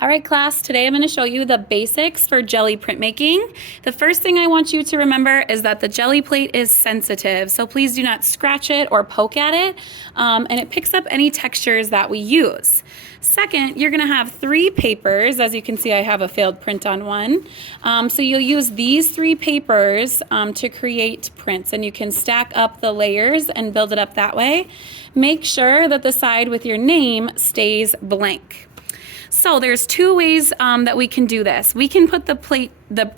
All right, class, today I'm going to show you the basics for Gelli printmaking. The first thing I want you to remember is that the Gelli plate is sensitive, so please do not scratch it or poke at it, and it picks up any textures that we use. Second, you're going to have 3 papers. As you can see, I have a failed print on one. So you'll use these 3 papers to create prints, and you can stack up the layers and build it up that way. Make sure that the side with your name stays blank. So there's 2 ways that we can do this. We can put the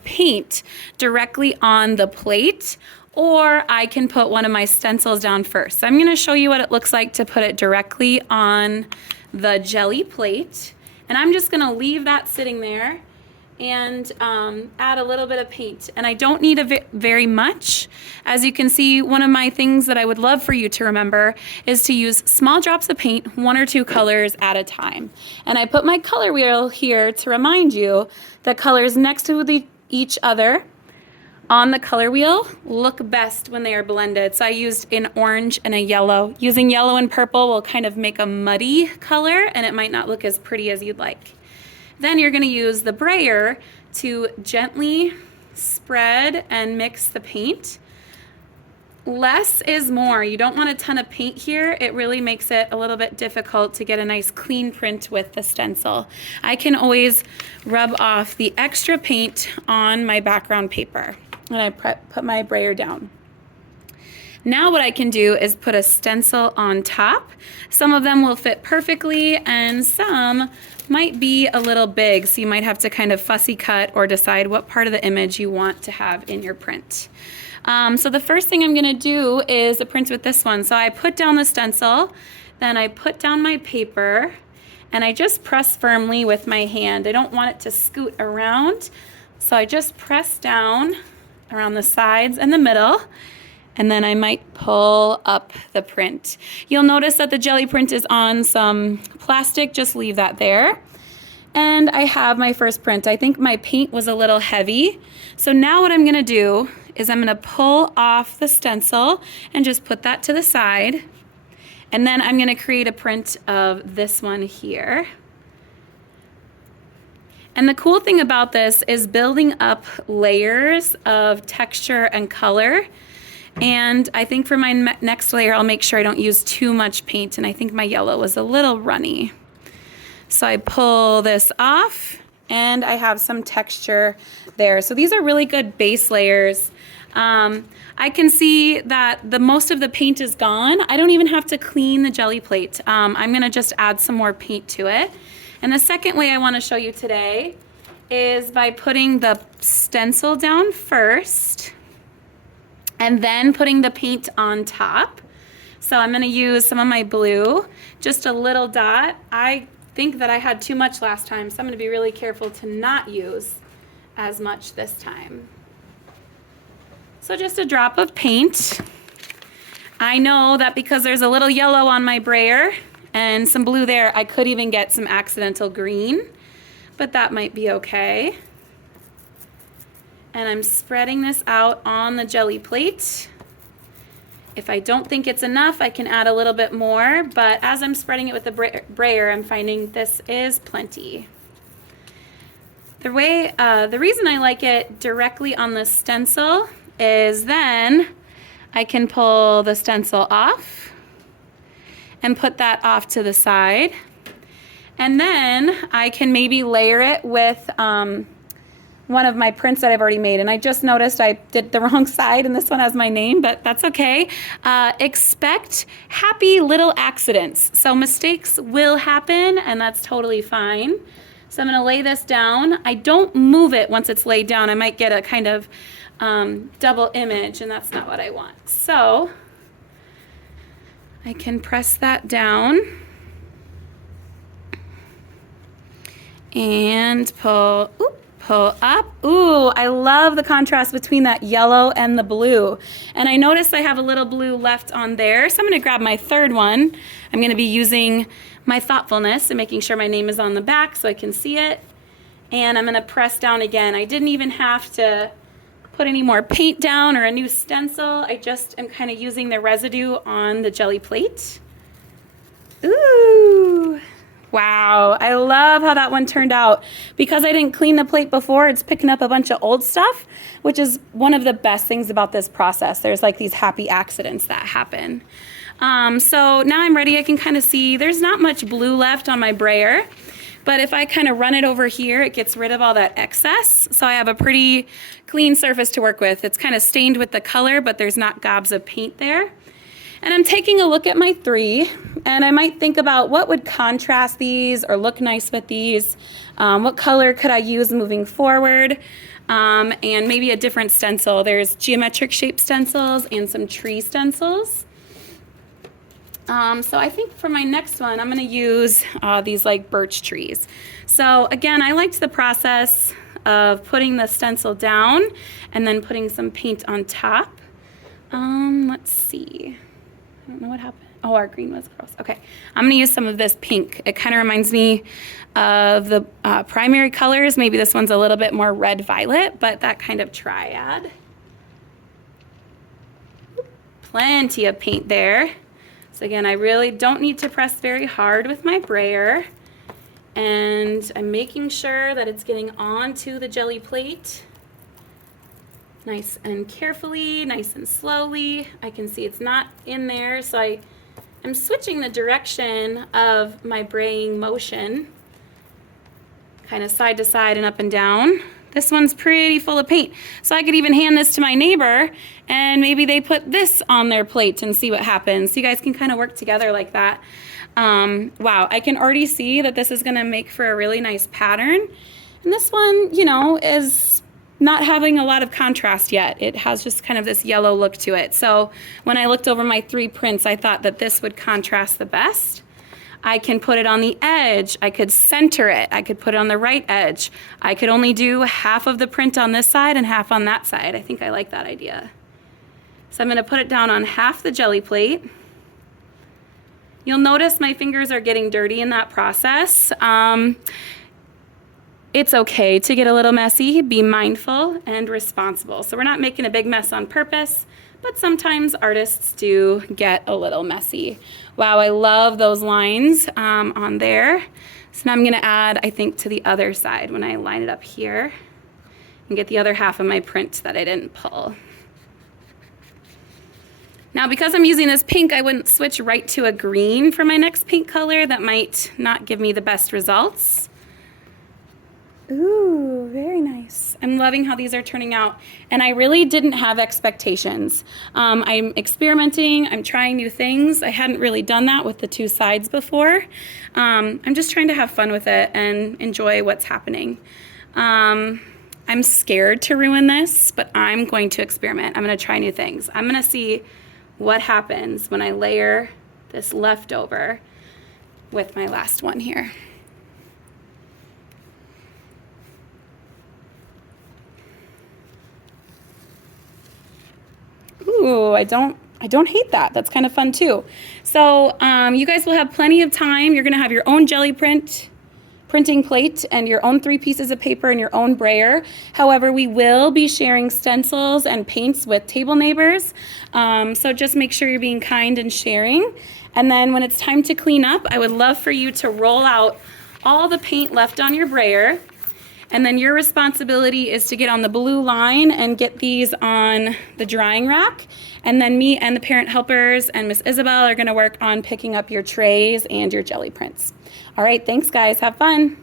paint directly on the plate, or I can put one of my stencils down first. So I'm going to show you what it looks like to put it directly on the Gelli plate. And I'm just going to leave that sitting there and add a little bit of paint. And I don't need very much. As you can see, one of my things that I would love for you to remember is to use small drops of paint, 1 or 2 colors at a time. And I put my color wheel here to remind you that colors next to each other on the color wheel look best when they are blended. So I used an orange and a yellow. Using yellow and purple will kind of make a muddy color, and it might not look as pretty as you'd like. Then you're going to use the brayer to gently spread and mix the paint. Less is more. You don't want a ton of paint here. It really makes it a little bit difficult to get a nice clean print with the stencil. I can always rub off the extra paint on my background paper. And I put my brayer down. Now what I can do is put a stencil on top. Some of them will fit perfectly and some might be a little big, so you might have to kind of fussy cut or decide what part of the image you want to have in your print. So the first thing I'm going to do is a print with this one. So I put down the stencil, then I put down my paper, and I just press firmly with my hand. I don't want it to scoot around, so I just press down around the sides and the middle, and then I might pull up the print. You'll notice that the Gelli print is on some plastic, just leave that there. And I have my first print. I think my paint was a little heavy. So now what I'm gonna do is I'm gonna pull off the stencil and just put that to the side. And then I'm gonna create a print of this one here. And the cool thing about this is building up layers of texture and color. And I think for my next layer, I'll make sure I don't use too much paint. And I think my yellow was a little runny. So I pull this off and I have some texture there. So these are really good base layers. I can see that most of the paint is gone. I don't even have to clean the Gelli plate. I'm gonna just add some more paint to it. And the second way I wanna show you today is by putting the stencil down first and then putting the paint on top. So I'm gonna use some of my blue, just a little dot. I think that I had too much last time, so I'm gonna be really careful to not use as much this time. So just a drop of paint. I know that because there's a little yellow on my brayer and some blue there, I could even get some accidental green, but that might be okay. And I'm spreading this out on the Gelli plate. If I don't think it's enough, I can add a little bit more, but as I'm spreading it with the brayer, I'm finding this is plenty. The reason I like it directly on the stencil is then I can pull the stencil off and put that off to the side. And then I can maybe layer it with one of my prints that I've already made. And I just noticed I did the wrong side and this one has my name, but that's okay. Expect happy little accidents. So mistakes will happen and that's totally fine. So I'm gonna lay this down. I don't move it once it's laid down. I might get a kind of double image and that's not what I want. So I can press that down and pull up. Ooh, I love the contrast between that yellow and the blue. And I noticed I have a little blue left on there, so I'm gonna grab my third one. I'm gonna be using my thoughtfulness and making sure my name is on the back so I can see it. And I'm gonna press down again. I didn't even have to put any more paint down or a new stencil. I just am kind of using the residue on the Gelli plate. Ooh. Wow, I love how that one turned out. Because I didn't clean the plate before, it's picking up a bunch of old stuff, which is one of the best things about this process. There's like these happy accidents that happen. So now I'm ready. I can kind of see there's not much blue left on my brayer, but if I kind of run it over here, it gets rid of all that excess. So I have a pretty clean surface to work with. It's kind of stained with the color, but there's not gobs of paint there. And I'm taking a look at my 3, and I might think about what would contrast these or look nice with these. What color could I use moving forward? And maybe a different stencil. There's geometric shape stencils and some tree stencils. So I think for my next one, I'm going to use these like birch trees. So again, I liked the process of putting the stencil down and then putting some paint on top. Let's see. I don't know what happened. Oh, our green was gross. Okay, I'm gonna use some of this pink. It kind of reminds me of the primary colors. Maybe this one's a little bit more red-violet, but that kind of triad. Plenty of paint there. So again, I really don't need to press very hard with my brayer. And I'm making sure that it's getting onto the jelly plate. Nice and carefully, nice and slowly. I can see it's not in there, so I'm switching the direction of my braying motion, kind of side to side and up and down. This one's pretty full of paint, so I could even hand this to my neighbor and maybe they put this on their plate and see what happens. So you guys can kind of work together like that. Wow, I can already see that this is gonna make for a really nice pattern. And this one, you know, is not having a lot of contrast yet. It has just kind of this yellow look to it. So when I looked over my 3 prints, I thought that this would contrast the best. I can put it on the edge. I could center it. I could put it on the right edge. I could only do half of the print on this side and half on that side. I think I like that idea. So I'm gonna put it down on half the jelly plate. You'll notice my fingers are getting dirty in that process. It's okay to get a little messy. Be mindful and responsible. So we're not making a big mess on purpose, but sometimes artists do get a little messy. Wow, I love those lines on there. So now I'm gonna add, I think, to the other side when I line it up here and get the other half of my print that I didn't pull. Now, because I'm using this pink, I wouldn't switch right to a green for my next paint color. That might not give me the best results. Ooh, very nice. I'm loving how these are turning out. And I really didn't have expectations. I'm experimenting, I'm trying new things. I hadn't really done that with the 2 sides before. I'm just trying to have fun with it and enjoy what's happening. I'm scared to ruin this, but I'm going to experiment. I'm gonna try new things. I'm gonna see what happens when I layer this leftover with my last one here. Ooh, I don't hate that. That's kind of fun too. So you guys will have plenty of time. You're gonna have your own jelly printing plate and your own 3 pieces of paper and your own brayer. However, we will be sharing stencils and paints with table neighbors. So just make sure you're being kind and sharing. And then when it's time to clean up, I would love for you to roll out all the paint left on your brayer. And then your responsibility is to get on the blue line and get these on the drying rack. And then me and the parent helpers and Miss Isabel are gonna work on picking up your trays and your jelly prints. All right, thanks guys, have fun.